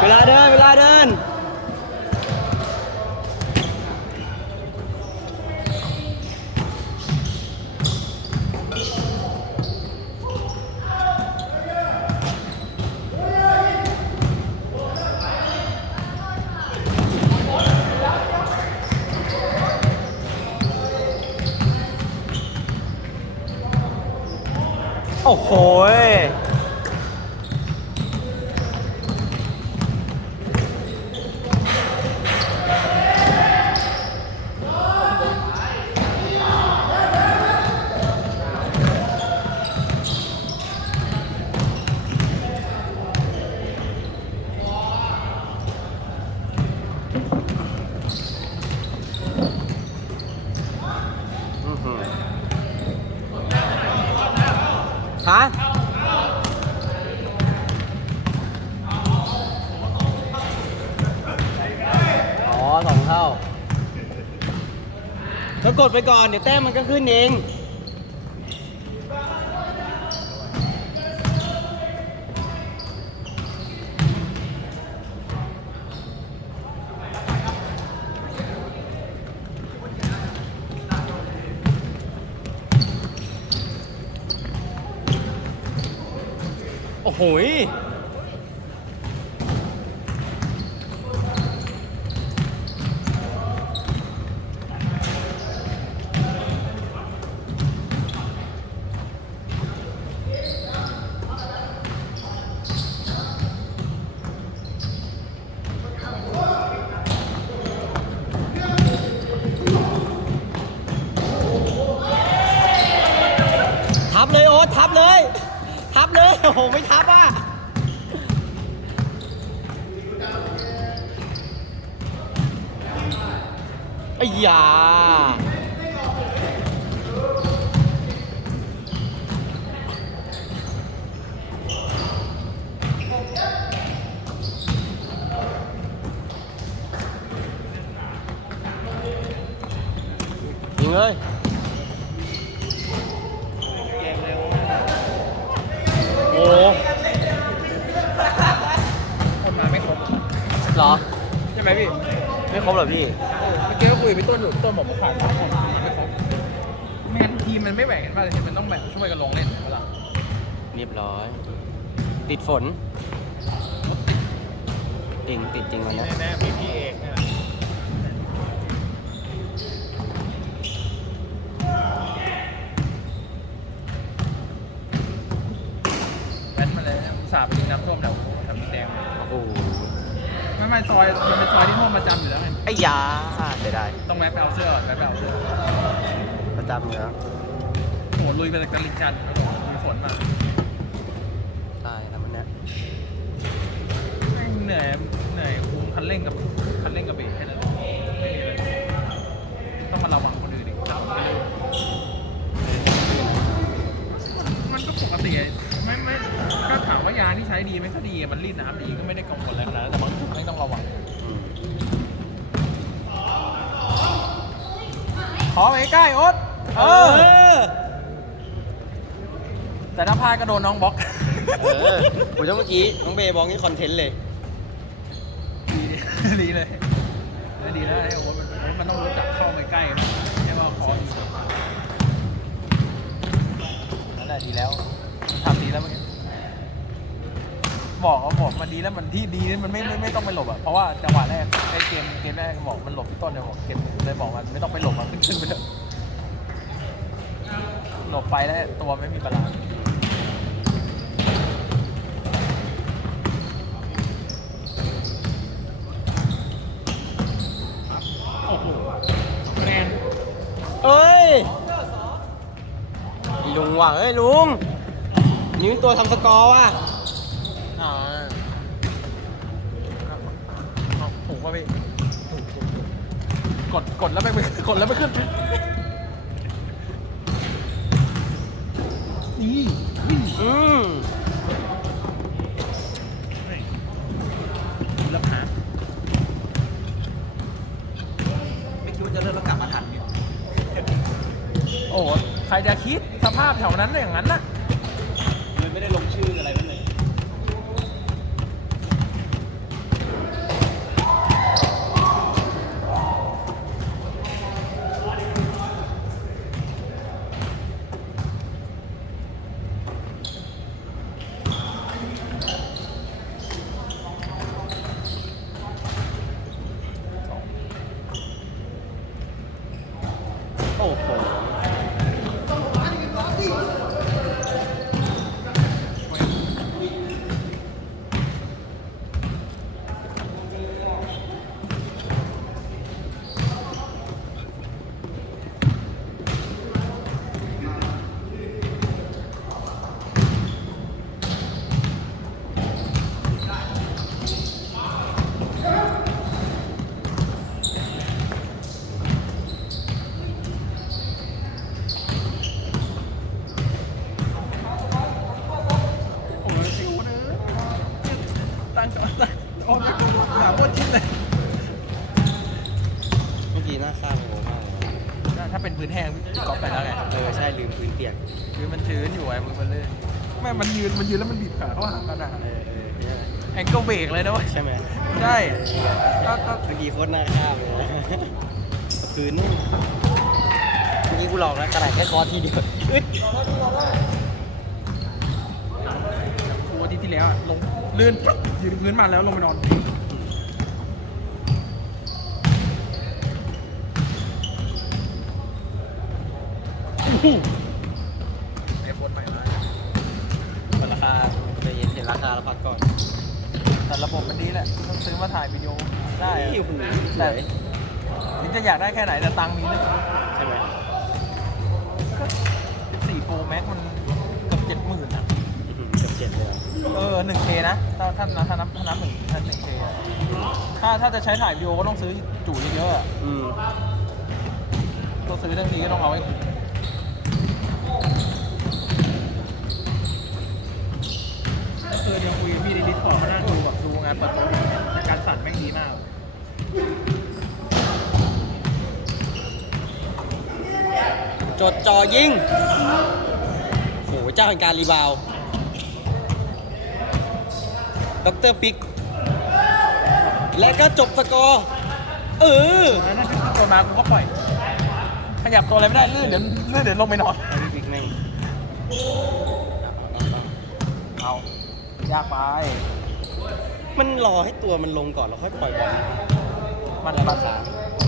เวลาเดิน เวลาเดิน โอ้โห อสองเท่าก็กดไปก่อน เดี๋ยวแต้มมันก็ขึ้นเองโอ้โห ทับเลยโอ๊ตทับเลย ทับเลยโอ้โหไม่ทับอะไอ้ยายิงเลย โอ้ คนมาไม่ครบ เหรอ ใช่ไหมพี่ไม่ครบเหรอพี่ เมื่อกี้ก็คุยกับพี่ต้นอยู่พี่ต้นบอกว่าขาดสามคนมาไม่ครบไม่งั้นทีมมันไม่แบ่งกันป่ะทีมมันต้องแบ่งช่วยกันลงเล่นเวลาเรียบร้อย ติดฝน จริงติดจริงวันนี้ แน่ๆมีพี่เอกเนี่ยแว้นมาเลยอุตส่าห์ไปดึงน้ำท่วมแล้วทำน้ำแดง โอ้โห ไม่ไม่ซ อยมันเป็นซอยที่ท่วมประจำอยู่แล้วไงไอ้ยาเสียดายต้องแวะไปเอาเสื้อก่อนแวะไปเอาเสื้อประจำเนอะโหลุยไปจากตลิ่งชันครับผมมีฝนมาตายแล้วมันเนี่ยแม่งเหนื่อยเหนื่อยคุมคันเร่งกับคันเร่งกับเบรกแค่นั้นไม่มีเลยต้องมาระวังคนอื่นอีกครับมันก็ปกติไม่ไม่ก็ถามว่ายางที่ใช้ดีไหมก็ดีมันรีดน้ำดีก็ไม่ได้กังวลอะไรขนาดนั้นแต่บางจุดไม่ต้องระวังอืมขอไปใกล้โอ๊ตเออแต่ถ้าพลาดก็โดนน้องบล็อก เออผมจะเมื่อกี้น้องเบย์บอกนี่คอนเทนต์เลย ดีดีเลยดีนะไอ้โอ๊ตมันมันต้องรู้จักเข้าไปใกล้มันใช่ว่าคออยู่นั่นแหละดีแล้วทำดีแล้วเมื่อกี้ บอกเขาบอกมันดีแล้วมันที่ดีมันไม่ไม่ไม่ต้องไปหลบอะเพราะว่าจังหวะแรกไอ้เกมเกมแรกบอกมันหลบที่ต้นเลยบอกเกมเลยบอกมันไม่ต้องไปหลบมันขึ้นขึ้นไปเถอะหลบไปแล้วตัวไม่มีบาลานซ์โอ้โหคะแนนเอ้ยลุงว่ะเอ้ยลุง นี่เป็นตัวทำสกอร์ว่ะ อ่าถูกป่ะพี่ถูกถูกถูกกดกดแล้วไม่ไปกดแล้วไม่ขึ้นนี่นี่อืมแล้วหาไม่คิดว่าจะเริ่มแล้วกลับมาทันเนี่ยโอ้โหใครจะคิดสภาพแถวนั้นอย่างนั้นน่ะ เลยไม่ได้ลงชื่ออะไรนั่นเลย อแม็กก็หาโคตรชิดเลย เมื่อกี้หน้าข้างโง่มากเลยถ้าเป็นพื้นแห้งพี่ก๊อฟไปแล้วไงเออใช่ลืมพื้นเปียกคือมันชื้นอยู่ไอ้มือมันลื่นแม่มันยืน มันยืนแล้วมันบีบขาเข้าหากันอะเออเออเนี่ยแองเกิลเบรกเลยนะเว้ยใช่ไหมใช่ก็ก็เมื่อกี้โคตรหน้าข้างเลยนะพื้นนี่เมื่อกี้กูลองนะกระดาษแค่คอร์สทีเดียวอึดครูอา์ที่แล้วอะลงลื่นปึ๊บยืนพื้นมาแล้วลงไปนอนไอโฟนใหม่มาราคาใจเย็นเห็นราคาแล้วพักก่อน แต่ระบบมันดีแหละต้องซื้อมาถ่ายวิดีโอได้อะโอ้โหแต่ถึงจะอยากได้แค่ไหนแต่ตังค์มีนะใช่ไหม14 Pro Max มันอบ70,000นะ อื้อหือเกือบเจ็ดเลยอะ เออ 1K นะถ้าถ้านับถ้านับถ้านับหนึ่งถ้า 1K อะถ้าถ้าจะใช้ถ่ายวิดีโอก็ต้องซื้อจุเยอะๆอะอืมตัวซื้อทั้งทีก็ต้องเอาให้คุ้มเออเดี๋ยวคุยกับพี่ในดิสคอร์ดมานั่งดูแบบดูงานเปิดตัวแต่การสั่นแม่งดีมาก จดจอยิงโหเจ้าแห่งการรีบาวด์ ด็อกเตอร์ปิก และก็จบสกอร์ เออแล้วนั่นคือตัวมากูก็ปล่อย ขยับตัวอะไรไม่ได้ลื่นเดี๋ยวลื่นเดี๋ยวลงไปนอนไอ้ปิกแม่งเอา ยากไป มันรอให้ตัวมันลงก่อนแล้วค่อยปล่อยบอลมันแล้วบาขา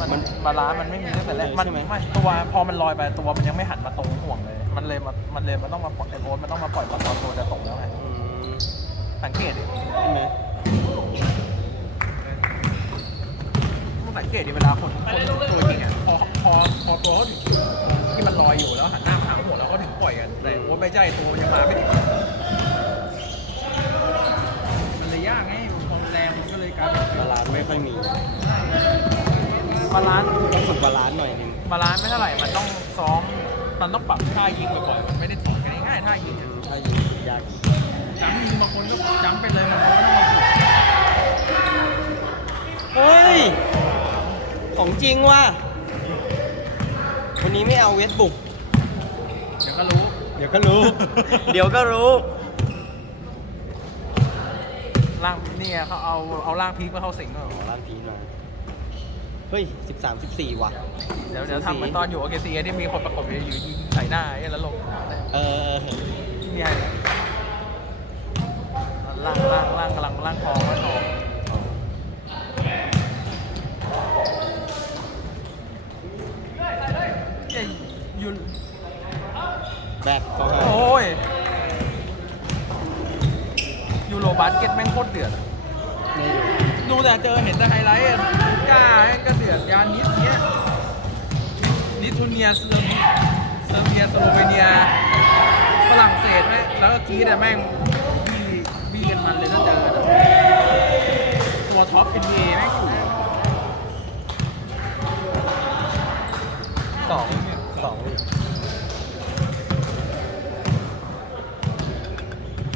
มันมันบาลานซ์มันไม่มีตั้งแต่แรกเออมันใช่ไหมไม่ตัวพอมันลอยไปตัวมันยังไม่หันมาตรงห่วงเลย มันเลยมามันเลยมันต้องมาปล่อยไอโอ๊ตมันต้องมาปล่อยบอลตอนตัวจะตกแล้วไงอืม สังเกตดิใช่ไหมต้องสังเกตดิเวลาคนคนตัวจริงอะพอพอพอตัวเขาถึงที่มันลอยอยู่แล้วหันหน้ามาหาห่วงแล้วเขาถึงปล่อยกันแต่โอ๊ตไม่ใช่ตัวมันยังมาไม่ถึงมันเลยยากไงพอมันแรงมันก็เลยกลายเป็นบาลานซ์ไม่ค่อยมีบาลานซ์ต้องฝึกบาลานซ์หน่อยนึงบาลานซ์ไม่เท่าไหร่มันต้องซ้อมมันต้องปรับท่ายิงบ่อยๆมันไม่ได้สอนกันง่ายๆท่ายิงอะถ้ายิงยาก จำยิงบางคนก็จำไปเลยบางคนก็ต้องมาฝึกเฮ้ย ของจริงว่ะ วันนี้ไม่เอาเวทบุก เดี๋ยวก็รู้ เดี๋ยวก็รู้ เดี๋ยวก็รู้ ร่างนี่ไงเขาเอาเอาร่างพีคมาเข้าสิงก็ขอร้านพีนมา เฮ้ย13 14ว่ะ เดี๋ยวเดี๋ยวทำเหมือนตอนอยู่โอเคซีที่มีคนประกบอยู่ยิงใส่หน้าไอ้แล้วลง เออนี่ไง ร่างร่างร่างกำลังร่างทองร่างทองเย้ยูแบกเขาให้โอ้ยยูโรบาสเก็ตแม่งโคตรเดือดอะนี่ดูดูแต่เจอเห็นแต่ไฮไลท์อะกล้าแม่งก็เดือดยานนิดเนี้ยลิทูเนียเซอร์เซอร์เบียสโลเวเนียฝรั่งเศสแม่งแล้วก็กรีดอะแม่ง ตัวท็อป NBA แม่งอยู่สองสอง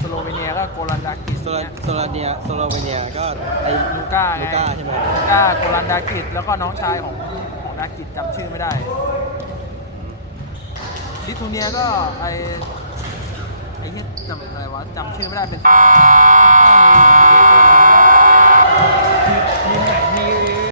สโลเวเนียก็โกลันดากิสโซโลเนี่ยโซโลเนียโซโลเวเนียก็ไอลูก้าไงลูก้าใช่ไหม ลูก้าโกลันดากิสแล้วก็น้องชายของของดากิสจำชื่อไม่ได้ลิทูเนียก็ไอไอ้ที่จำอะไรวะจำชื่อไม่ได้เป็นเป็น